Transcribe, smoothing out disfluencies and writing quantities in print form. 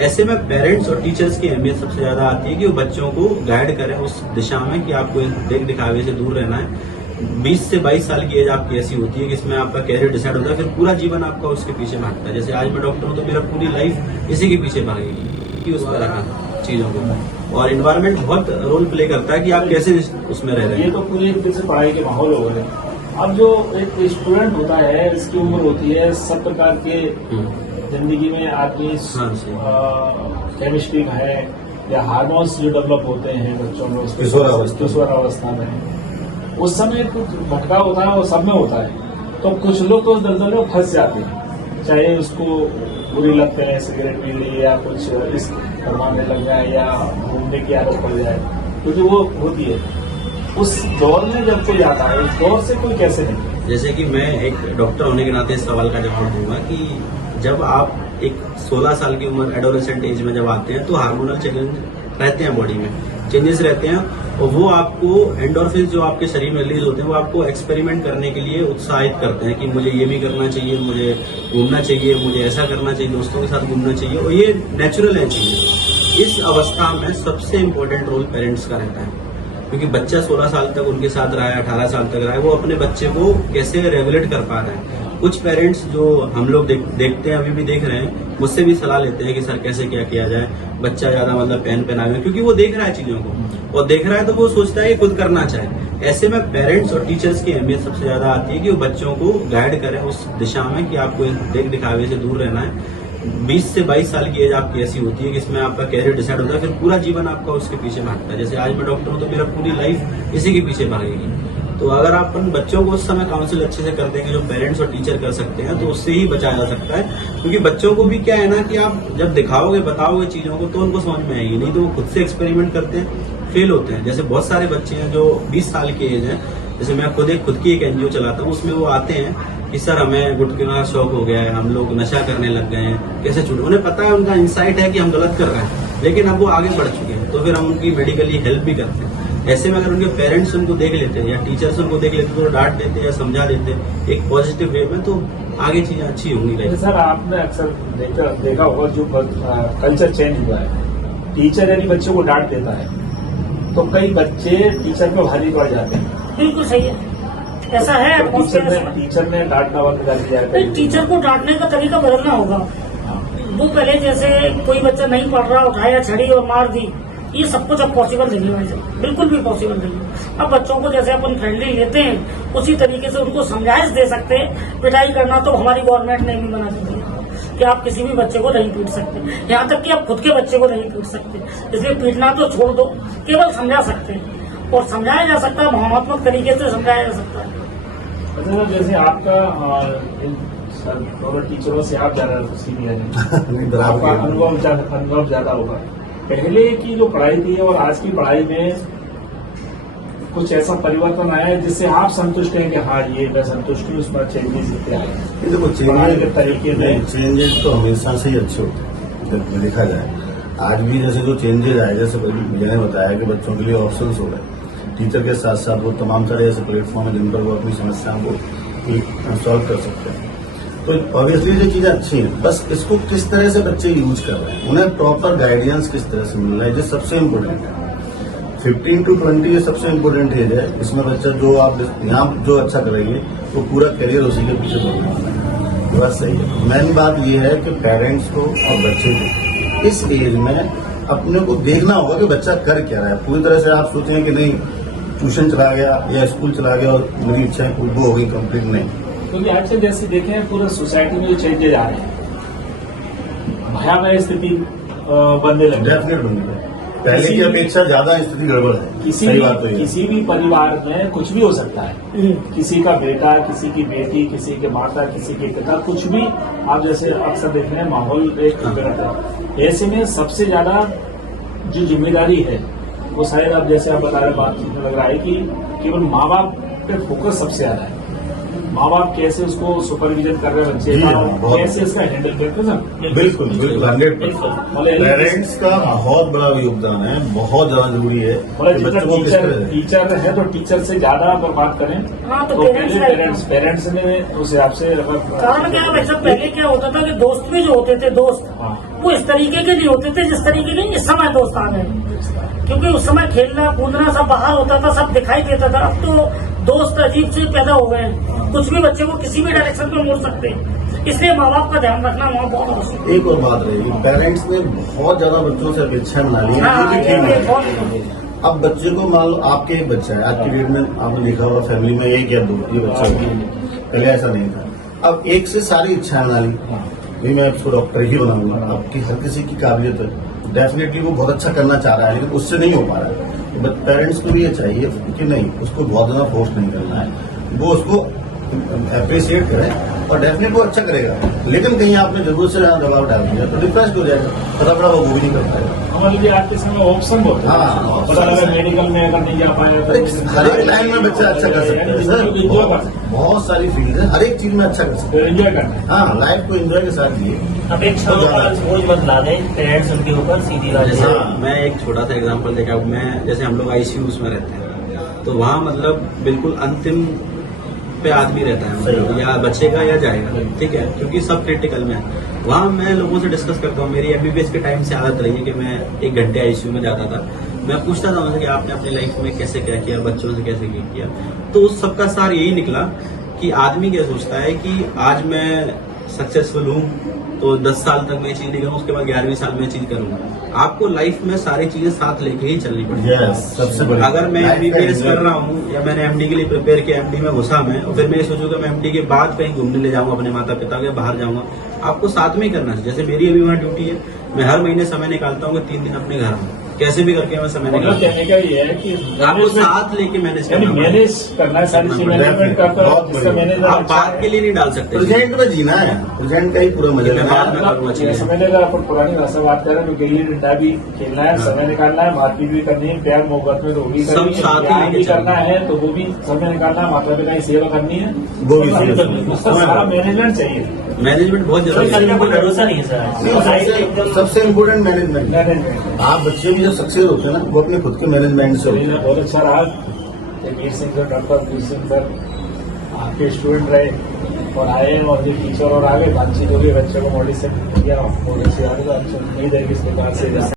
ऐसे में पेरेंट्स और टीचर्स की अहमियत सबसे ज्यादा आती है कि वो बच्चों को गाइड करें उस दिशा में कि आपको देख दिखावे से दूर रहना है। 20 से 22 साल की एज आपकी ऐसी होती है कि इसमें आपका कैरियर डिसाइड होता है, फिर पूरा जीवन आपका उसके पीछे भागता है। जैसे आज मैं डॉक्टर हूं तो मेरा पूरी लाइफ इसी के पीछे भागेगी कि उस तरह का चीजों को, और इन्वायरमेंट बहुत रोल प्ले करता है कि आप कैसे उसमें रह रहे हैं। ये तो पूरी एक तरह से पढ़ाई के माहौल हो गए। अब जो एक स्टूडेंट होता है इसकी उम्र होती है सब प्रकार के जिंदगी में आदमी केमिस्ट्री का है या हार्मोन्स जो डेवलप होते हैं बच्चों में किशोरावस्था में, उस समय कुछ भटका होता है और सब में होता है। तो कुछ लोग तो उस दलदल में फंस जाते हैं, चाहे उसको बुरी लत करें, सिगरेट पी ली या कुछ इस करवाने लग जाए या घूमने की आदत पड़ जाए, क्योंकि वो होती है। उस दौर में जब कोई आता है उस दौर से कोई कैसे निकले? जैसे कि मैं एक डॉक्टर होने के नाते इस सवाल का जवाब दूंगा कि जब आप एक 16 साल की उम्र एडोलेसेंट एज में जब आते हैं तो हार्मोनल चेंजेस रहते हैं, बॉडी में चेंजेस रहते हैं, और वो आपको एंडोर्फिन जो आपके शरीर में रिलीज होते हैं वो आपको एक्सपेरिमेंट करने के लिए उत्साहित करते हैं कि मुझे ये भी करना चाहिए, मुझे घूमना चाहिए, मुझे ऐसा करना चाहिए, दोस्तों के साथ घूमना चाहिए, और ये नेचुरल है चीजें। इस अवस्था में सबसे इम्पोर्टेंट रोल पेरेंट्स का रहता है, क्योंकि बच्चा 16 साल तक उनके साथ रहा है, 18 साल तक रहा है, वो अपने बच्चे को कैसे रेगुलेट कर पा रहे हैं। कुछ पेरेंट्स जो हम लोग देखते हैं, अभी भी देख रहे हैं, मुझसे भी सलाह लेते हैं कि सर कैसे क्या किया जाए, बच्चा ज्यादा मतलब पहनावे, क्योंकि वो देख रहा है चीजों को, और देख रहा है तो वो सोचता है कि खुद करना चाहे। ऐसे में पेरेंट्स और टीचर्स की अहमियत सबसे ज्यादा आती है कि वो बच्चों को गाइड करें उस दिशा में कि आपको देख दिखावे से दूर रहना है। 20 से 22 साल की एज आपकी ऐसी होती है कि इसमें आपका कैरियर डिसाइड होता है, फिर पूरा जीवन आपका उसके पीछे भागता है। जैसे आज मैं डॉक्टर हूं तो मेरा पूरी लाइफ इसी के पीछे भागेगी। तो अगर आप अपन बच्चों को उस समय काउंसिल अच्छे से कर देंगे जो पेरेंट्स और टीचर कर सकते हैं, तो उससे ही बचाया जा सकता है। क्योंकि बच्चों को भी क्या है ना कि आप जब दिखाओगे, बताओगे चीजों को, तो उनको समझ में आएगी, नहीं तो वो खुद से एक्सपेरिमेंट करते हैं, फेल होते हैं। जैसे बहुत सारे बच्चे हैं जो 20 साल की एज है, जैसे मैं खुद की एक एनजीओ चलाता हूँ, उसमें वो आते हैं कि सर हमें गुटखे का शौक हो गया है, हम लोग नशा करने लग गए हैं, कैसे छूटे। उन्हें पता है, उनका इंसाइट है कि हम गलत कर रहे हैं, लेकिन अब वो आगे बढ़ चुके हैं, तो फिर हम उनकी मेडिकली हेल्प भी करते हैं। ऐसे में अगर उनके पेरेंट्स उनको देख लेते हैं या टीचर्स उनको देख लेते तो डांट देते या समझा देते एक पॉजिटिव वे में, तो आगे चीजें अच्छी होंगी। सर आपने अक्सर देखा होगा जो कल्चर चेंज हुआ है, टीचर यदि बच्चों को डांट देता है तो कई बच्चे टीचर पे भारी पड़ जाते हैं। बिल्कुल सही है, ऐसा है। टीचर ने डांटना बंद कर दिया है। टीचर को डांटने का तरीका बदलना होगा। वो पहले जैसे कोई बच्चा नहीं पढ़ रहा, उठाया छड़ी और मार दी, ये सब कुछ अब पॉसिबल नहीं है वैसे, बिल्कुल भी पॉसिबल नहीं है। अब बच्चों को जैसे अपन फ्रेंडली लेते हैं उसी तरीके से उनको समझाइश दे सकते हैं। पिटाई करना तो हमारी गवर्नमेंट ने भी मना कर दिया कि आप किसी भी बच्चे को नहीं पीट सकते, यहाँ तक कि आप खुद के बच्चे को नहीं पीट सकते। इसलिए पीटना तो छोड़ दो, केवल समझा सकते हैं, और समझाया जा सकता है, भावनात्मक तरीके से समझाया जा सकता है। अच्छा, जैसे आपका टीचरों से आप ज्यादा सीनियर हैं, आपका अनुभव ज्यादा होगा। पहले की जो पढ़ाई थी और आज की पढ़ाई में कुछ ऐसा परिवर्तन आया है जिससे आप संतुष्ट हैं कि हाँ ये मैं संतुष्ट हूँ, उसमें चेंजेस कितने आए? देखो, चेंजेस के तरीके में चेंजेस तो हमेशा से ही अच्छे होते हैं जब देखा जाए। आज भी जैसे जो चेंजेस आए, जैसे मैंने बताया कि बच्चों के लिए ऑप्शंस हो गए, टीचर के साथ साथ वो तमाम सारे ऐसे प्लेटफॉर्म है जिन पर वो अपनी समस्याओं को सॉल्व कर सकते हैं। तो ऑब्वियसली ये चीजें अच्छी हैं, बस इसको किस तरह से बच्चे यूज कर रहे हैं, उन्हें प्रॉपर गाइडेंस किस तरह से मिल रहा है, ये सबसे इम्पोर्टेंट है। 15 to 20 ये सबसे इम्पोर्टेंट एज है। इसमें बच्चा जो आप यहाँ जो अच्छा करेंगे वो पूरा करियर उसी के पीछे दौड़ने वाला है। ये बात सही है। मेन बात ये है कि पेरेंट्स को और बच्चे को इस एज में अपने को देखना होगा कि बच्चा कर क्या रहा है। पूरी तरह से आप सोचें कि नहीं ट्यूशन चला गया या स्कूल चला गया और मेरी इच्छाएं वो हो गई कंप्लीट, नहीं। क्योंकि आज से जैसे देखें पूरे सोसाइटी में जो चेंजेज आ रहे हैं, भयावह स्थिति बनने लगी, डेफिनेट बनने लगी। पहले की अपेक्षा ज्यादा स्थिति गड़बड़ है। किसी भी परिवार में कुछ भी हो सकता है, किसी का बेटा, किसी की बेटी, किसी के माता, किसी के पिता, कुछ भी। आप जैसे अक्सर देख रहे हैं माहौल एक गलत है। ऐसे में सबसे ज्यादा जो जिम्मेदारी है वो शायद आप जैसे आप बता रहे बातचीत में लग रहा है कि केवल माँ बाप पे फोकस सबसे ज्यादा है। माँ बाप कैसे उसको सुपरविजन कर रहे हैं बच्चे का, कैसे इसका हैंडल करते हैं सर? बिल्कुल 100%। पेरेंट्स का बहुत बड़ा योगदान है, बहुत ज्यादा जरूरी है। टीचर है तो टीचर से ज्यादा अगर बात करें तो पेरेंट्स ने उस हिसाब से कारण क्या है, पहले क्या होता था कि दोस्त भी जो होते थे, दोस्त वो इस तरीके के नहीं होते थे जिस तरीके के इस समय दोस्त आ गए, क्योंकि उस समय खेलना कूदना सब बाहर होता था, सब दिखाई देता था। अब तो दोस्त अजीब से पैदा हो गए हैं, कुछ भी बच्चे को किसी भी डायरेक्शन में मोड़ सकते हैं, इसलिए माँ बाप का ध्यान रखना वहाँ बहुत आवश्यक है। एक और बात रही, पेरेंट्स ने बहुत ज्यादा बच्चों से अपेक्षाएं बना ली हैं, हाँ, ये भी ठीक नहीं है। बहुत अब बच्चे को मान लो आपके एक बच्चा है, आज की डेट में आपने देखा होगा फैमिली में एक या दो ये बच्चा होगा, पहले ऐसा नहीं था। अब एक से सारी इच्छाएं बना ली, भाई मैं इसको डॉक्टर ही बनाऊंगा। अब की हर किसी की काबिलियत है, डेफिनेटली वो बहुत अच्छा करना चाह रहा है, लेकिन उससे नहीं हो पा रहा है। बट पेरेंट्स को भी ये चाहिए कि नहीं, उसको बहुत ज्यादा फोर्स नहीं करना है, वो उसको अप्रिशिएट करें और डेफिनेट वो अच्छा करेगा। लेकिन कहीं आपने जरूरत से ज्यादा दबाव डाल दिया तो डिप्रेस हो जाएगा, पता पड़ा वो भी नहीं कर पाएगा। हमारे लिए आज के समय ऑप्शन बहुत है। हाँ, पता लगा मेडिकल में अगर नहीं जा पाया तो हर एक लाइन में बच्चा अच्छा कर सकता है सर, एंजॉय कर सकते बहुत सारी फील्ड है, हर एक चीज में अच्छा कर सकता हैं, एंजॉय करना है। है। हाँ, लाइफ को एंजॉय के साथ जिए। अपेक्षाओं का बोझ बदला दें पेरेंट्स उनके ऊपर सीधी बात जैसे हाँ। मैं एक छोटा सा एग्जांपल देखा, मैं जैसे हम लोग आईसीयूज में रहते हैं तो वहाँ मतलब बिल्कुल अंतिम पे आदमी रहता है, मतलब या बचेगा या जाएगा, ठीक है, क्योंकि सब क्रिटिकल में है। वहाँ मैं लोगों से डिस्कस करता हूँ, मेरी एमबीबीएस के टाइम से आदत रही है कि मैं 1 घंटे आईसीयू में जाता था। मैं पूछता था उनसे कि आपने अपनी लाइफ में कैसे क्या किया, बच्चों से कैसे क्या किया, तो उस सबका सार यही निकला कि आदमी क्या सोचता है कि आज मैं सक्सेसफुल हूँ तो 10 साल तक मैं ये चीज नहीं करूँ, उसके बाद 11वीं साल में ये चीज करूंगा। आपको लाइफ में सारी चीजें साथ लेके ही चलनी पड़ेगी। यस, सबसे बड़ी अगर मैं एमबीबीएस कर रहा हूँ या मैंने एमडी के लिए प्रिपेयर किया, एमडी में घुसा मैं, और फिर मैं ये सोचूंगा मैं एमडी के बाद कहीं घूमने ले जाऊंगा अपने माता पिता के, बाहर जाऊंगा, आपको साथ में ही करना चाहिए। जैसे मेरी अभी वहाँ ड्यूटी है, मैं हर महीने समय निकालता हूँ कि 3 दिन अपने घर आऊँ, कैसे भी करके मैं समय मतलब निकालता कहने का ये है कि हूँ। आपको साथ लेके मैनेज यानी करना मैनेज करना है, सारी चीज मैनेजमेंट करता बहुत है, जिसका बढ़िया। मैनेजर आप अच्छा बात है। के लिए नहीं डाल सकते। प्रेजेंट में जीना है, प्रेजेंट का ही पूरा मजा मैं लेना बाद है। में करूंगा चीजें। ये समझने का अपन पुरानी भाषा बात कर रहे हैं, गिल्ली डंडा भी खेलना है, समय निकालना है, मारपीट भी करनी है, प्यार मोहब्बत में तो भी सब करनी है, साथ ही प्यार लेके भी चलना करना है तो वो भी समय निकालना है, माता पिता की सेवा करनी है, वो भी सब सेवा करनी है। उसका सारा मैनेजमेंट चाहिए। मैनेजमेंट बहुत जरूरी सोशल है। में कोई भरोसा नहीं है सर। सबसे इम्पोर्टेंट मैनेजमेंट। मैनेजमेंट आप बच्चे भी जब सक्सेस होते हैं ना, वो अपने खुद के मैनेजमेंट से होते हैं। बहुत अच्छा रहा। Veer Singh sir, doctor Veer Singh sir आपके स्टूडेंट रहे और आए और ये टीचर और आगे बातचीत हो गई, बच्चे को मॉडल से किया, उम्मीद है कि इस प्रकार से